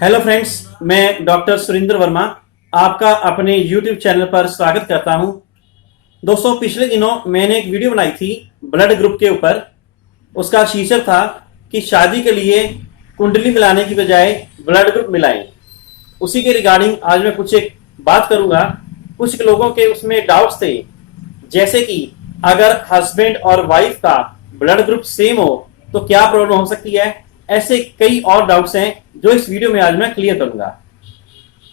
Hello friends, मैं doctor Surendra Verma आपका अपने यूट्यूब चैनल पर स्वागत करता हूं। दोस्तों, पिछले दिनों मैंने एक वीडियो बनाई थी ब्लड ग्रुप के ऊपर। उसका शीर्षक था कि शादी के लिए कुंडली मिलाने की बजाय ब्लड ग्रुप मिलाएं। उसी के रिगार्डिंग आज मैं कुछ एक बात करूंगा। कुछ लोगों के उसमें डाउट्स थे, जैसे कि अगर हस्बैंड और वाइफ का ब्लड ग्रुप सेम हो तो क्या प्रॉब्लम हो सकती है। ऐसे कई और डाउट्स हैं जो इस वीडियो में आज मैं क्लियर करूंगा।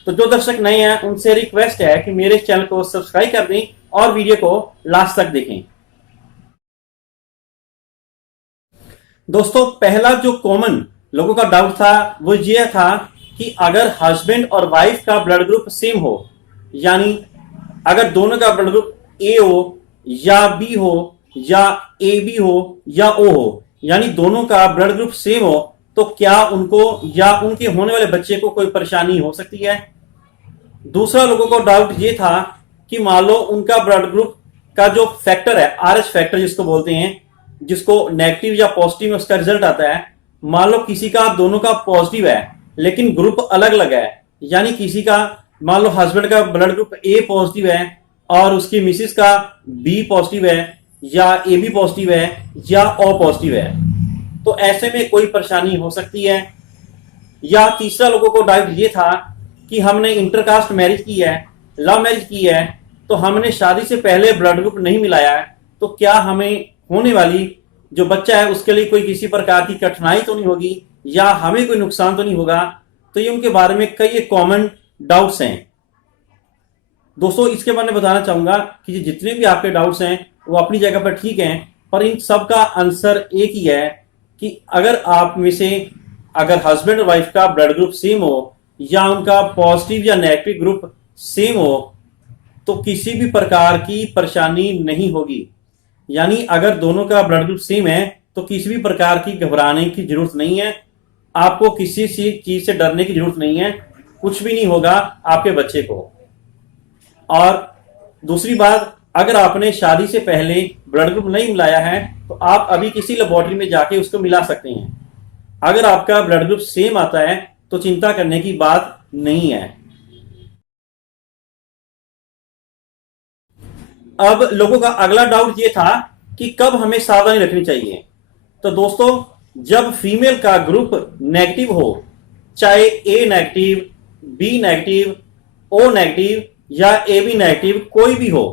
तो जो दर्शक नए हैं उनसे रिक्वेस्ट है कि मेरे चैनल को सब्सक्राइब कर दें और वीडियो को लास्ट तक देखें। दोस्तों, पहला जो कॉमन लोगों का डाउट था वो ये था कि अगर हस्बैंड और वाइफ का ब्लड ग्रुप सेम हो, यानी अगर दोनों का ब्लड ग्रुप ए हो या बी हो या ए बी हो या ओ हो, यानी दोनों का ब्लड ग्रुप सेम हो, तो क्या उनको या उनके होने वाले बच्चे को कोई परेशानी हो सकती है। दूसरा लोगों को डाउट ये था कि मान लो उनका ब्लड ग्रुप का जो फैक्टर है, आरएच फैक्टर जिसको बोलते हैं, जिसको नेगेटिव या पॉजिटिव में उसका रिजल्ट आता है। मान लो किसी का दोनों का पॉजिटिव है लेकिन ग्रुप अलग अलग है, यानी किसी का मान लो हस्बैंड का ब्लड ग्रुप ए पॉजिटिव है और उसकी मिसिस का बी पॉजिटिव है या ए बी पॉजिटिव है या ओ पॉजिटिव है, तो ऐसे में कोई परेशानी हो सकती है। या तीसरा लोगों को डाउट ये था कि हमने इंटरकास्ट मैरिज की है, लव मैरिज की है, तो हमने शादी से पहले ब्लड ग्रुप नहीं मिलाया है, तो क्या हमें होने वाली जो बच्चा है उसके लिए कोई किसी प्रकार की कठिनाई तो नहीं होगी या हमें कोई नुकसान तो नहीं होगा। तो ये उनके बारे में कई कॉमन डाउट्स हैं। दोस्तों, इसके बारे में बताना चाहूंगा कि जितने भी आपके डाउट्स हैं वो अपनी जगह पर ठीक हैं, पर इन सब का आंसर एक ही है कि अगर आप में से अगर हस्बैंड और वाइफ का ब्लड ग्रुप सेम हो या उनका पॉजिटिव या नेगेटिव ग्रुप सेम हो तो किसी भी प्रकार की परेशानी नहीं होगी। यानी अगर दोनों का ब्लड ग्रुप सेम है तो किसी भी प्रकार की घबराने की जरूरत नहीं है, आपको किसी चीज से डरने की जरूरत नहीं है, कुछ भी नहीं होगा आपके बच्चे को। और दूसरी बात, अगर आपने शादी से पहले ब्लड ग्रुप नहीं मिलाया है तो आप अभी किसी लेबोरेटरी में जाके उसको मिला सकते हैं। अगर आपका ब्लड ग्रुप सेम आता है तो चिंता करने की बात नहीं है। अब लोगों का अगला डाउट ये था कि कब हमें सावधानी रखनी चाहिए। तो दोस्तों, जब फीमेल का ग्रुप नेगेटिव हो, चाहे A negative, B negative, O negative या ए बी नेगेटिव कोई भी हो,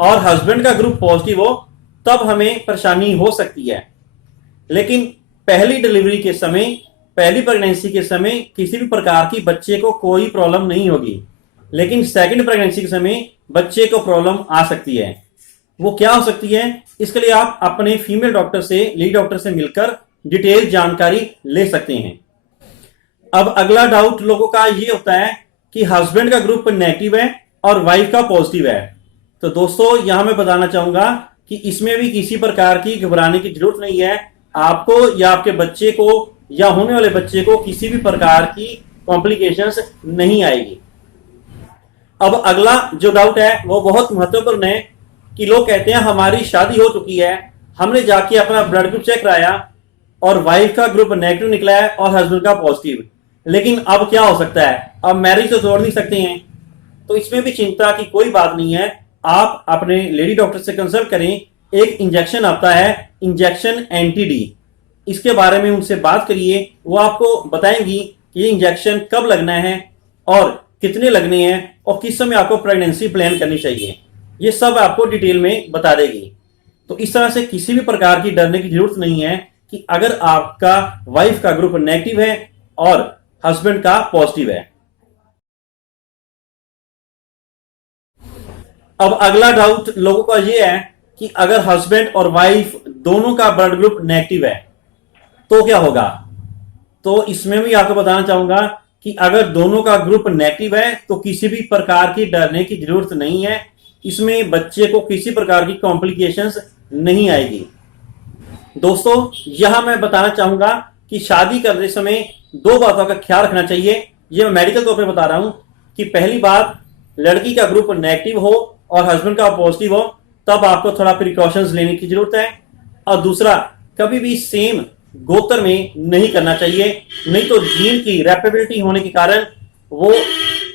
और हस्बैंड का ग्रुप पॉजिटिव हो, तब हमें परेशानी हो सकती है। लेकिन पहली डिलीवरी के समय, पहली प्रेगनेंसी के समय किसी भी प्रकार की बच्चे को कोई प्रॉब्लम नहीं होगी, लेकिन सेकंड प्रेगनेंसी के समय बच्चे को प्रॉब्लम आ सकती है। वो क्या हो सकती है, इसके लिए आप अपने फीमेल डॉक्टर से, लेडी डॉक्टर से मिलकर डिटेल जानकारी ले सकते हैं। अब अगला डाउट लोगों का ये होता है कि हस्बैंड का ग्रुप नेगेटिव है और वाइफ का पॉजिटिव है। तो दोस्तों, यहां मैं बताना चाहूंगा कि इसमें भी किसी प्रकार की घबराने की जरूरत नहीं है। आपको या आपके बच्चे को या होने वाले बच्चे को किसी भी प्रकार की कॉम्प्लिकेशंस नहीं आएगी। अब अगला जो डाउट है वो बहुत महत्वपूर्ण है कि लोग कहते हैं हमारी शादी हो चुकी है, हमने जाके अपना ब्लड ग्रुप चेक कराया और वाइफ का ग्रुप नेगेटिव निकला है और हस्बैंड का पॉजिटिव, लेकिन अब क्या हो सकता है, अब मैरिज तो तोड़ नहीं सकते हैं। तो इसमें भी चिंता की कोई बात नहीं है। आप अपने लेडी डॉक्टर से कंसल्ट करें। एक इंजेक्शन आता है, इंजेक्शन एंटी-डी, इसके बारे में उनसे बात करिए। वो आपको बताएंगी कि ये इंजेक्शन कब लगना है और कितने लगने हैं और किस समय आपको प्रेगनेंसी प्लान करनी चाहिए, ये सब आपको डिटेल में बता देगी। तो इस तरह से किसी भी प्रकार की डरने की जरूरत नहीं है कि अगर आपका वाइफ का ग्रुप नेगेटिव है और हस्बैंड का पॉजिटिव है। अब अगला डाउट लोगों का यह है कि अगर हस्बैंड और वाइफ दोनों का ब्लड ग्रुप नेगेटिव है तो क्या होगा। तो इसमें भी आपको बताना चाहूंगा कि अगर दोनों का ग्रुप नेगेटिव है तो किसी भी प्रकार की डरने की जरूरत नहीं है। इसमें बच्चे को किसी प्रकार की कॉम्प्लिकेशंस नहीं आएगी। दोस्तों, यहां मैं बताना चाहूंगा कि शादी करते समय दो बातों का ख्याल रखना चाहिए। यह मैं मेडिकल तौर पर बता रहा हूं कि पहली बात, लड़की का ग्रुप नेगेटिव हो और हस्बैंड का पॉजिटिव हो तब आपको थोड़ा प्रिकॉशंस लेने की जरूरत है। और दूसरा, कभी भी सेम गोत्र में नहीं करना चाहिए, नहीं तो जीन की रेपेबिलिटी होने के कारण वो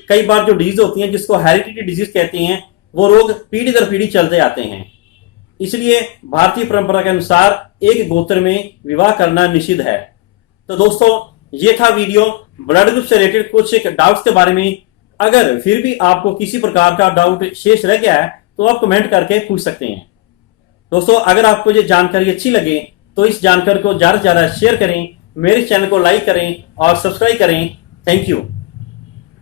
कई बार जो डिजीज होती हैं जिसको हेरिडिटी डिजीज कहते हैं, वो रोग पीढ़ी दर पीढ़ी चलते आते हैं। इसलिए भारतीय परंपरा के अनुसार एक गोत्र में विवाह करना निषिद्ध है। तो दोस्तों, ये था वीडियो ब्लड ग्रुप से रिलेटेड कुछ एक डाउट्स के बारे में। अगर फिर भी आपको किसी प्रकार का डाउट शेष रह गया है तो आप कमेंट करके पूछ सकते हैं। दोस्तों, अगर आपको ये जानकारी अच्छी लगे तो इस जानकारी को ज्यादा से ज्यादा शेयर करें, मेरे चैनल को लाइक करें और सब्सक्राइब करें। Thank you.